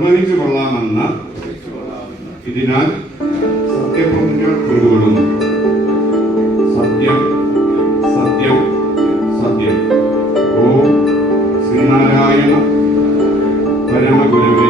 നിർവഹിച്ചു കൊള്ളാമെന്ന ഇതിനാൽ സത്യപ്രതിജ്ഞ ഗുരുകളും സത്യം സത്യം സത്യം. ഓ ശ്രീനാരായണ പരമഗുരവേ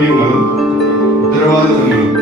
കർത്തവ്യങ്ങളും ഉത്തരവാദിത്തങ്ങളും